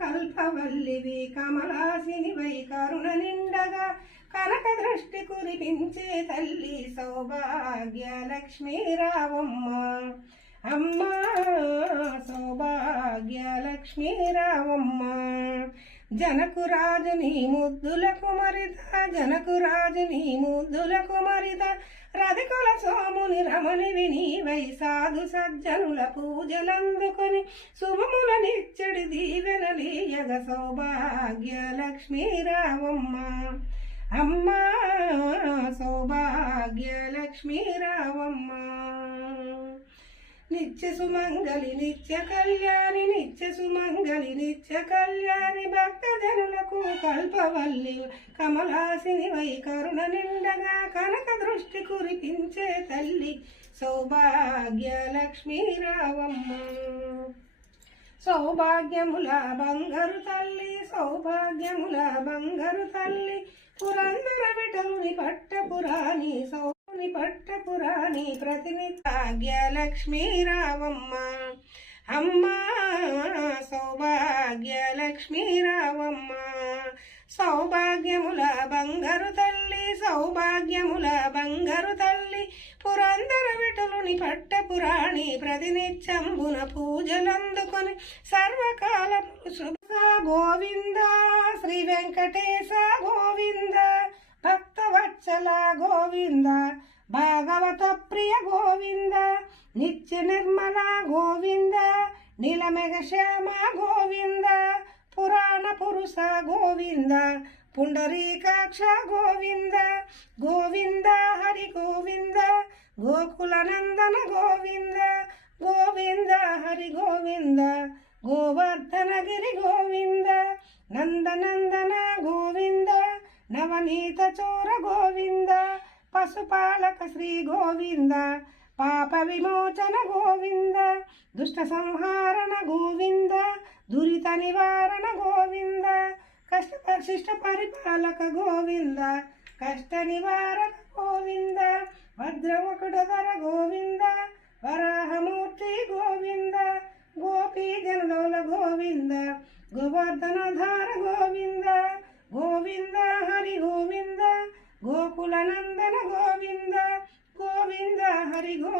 కల్పవల్లివి కమలాసినివై కరుణ నిండగా కనక దృష్టి కురిపించే తల్లి సౌభాగ్య లక్ష్మీ రావమ్మ అమ్మా సౌభాగ్య లక్ష్మీ రావమ్మ జనకు రాజు నీ ముద్దుల కుమరిత జనకు రాజు నీ ముద్దుల కుమరిత రధికుల సోముని రమణివి నీవై సాధు సజ్జనుల పూజలందుకొని శుభముల నిచ్చడి దీవెనలీయగ సౌభాగ్య లక్ష్మీ రావమ్మ అమ్మా సౌభాగ్య లక్ష్మీ రావమ్మ నిత్య సుమంగళి నిత్య కళ్యాణి నిత్య సుమంగళి నిత్య కళ్యాణి భక్తజనులకు కల్పవల్లి కమలాసిని వై కరుణ నిండగా కనక దృష్టి కురిపించే తల్లి సౌభాగ్య లక్ష్మీ రావమ్మ సౌభాగ్యముల బంగారు తల్లి సౌభాగ్యముల బంగారు తల్లి పురందర విఠలుని పట్టపురాణి సౌని పట్టపురాణి ప్రతినిత్య లక్ష్మీ రావమ్మ అమ్మా సౌభాగ్య లక్ష్మీ రావమ్మ సౌభాగ్యముల బంగారు తల్లి సౌభాగ్యముల బంగారు తల్లి పురందర విఠలుని పట్టపురాణి ప్రతినిత్యంబున పూజలందుకొని సర్వకాలము శుభ గోవింద శ్రీ వెంకటేశ గోవింద భక్తవత్సల గోవింద భాగవత ప్రియ గోవింద నిత్య నిర్మల గోవింద నీలమేఘ శ్యామ గోవింద పురాణ పురుష గోవింద పుండరీకాక్ష గోవింద గోవింద హరి గోవింద గోకుల నందన గోవింద గోవింద హరి గోవింద గోవర్ధనగిరి గోవింద నందనందన గోవింద నవనీత చోర గోవింద పశుపాలక శ్రీ గోవింద పాప విమోచన గోవింద దుష్ట సంహారణ గోవింద దురిత నివారణ గోవింద కష్ట పరిశిష్ట పరిపాలక గోవింద కష్ట నివారణ గోవింద భద్రముకుడధర గోవింద వరాహమూర్తి గోవింద గోపీ జనుల గోవింద గోవర్ధనధార గోవింద గోవింద హరి గోవింద గోకుల నందన గోవింద గోవింద హరి గో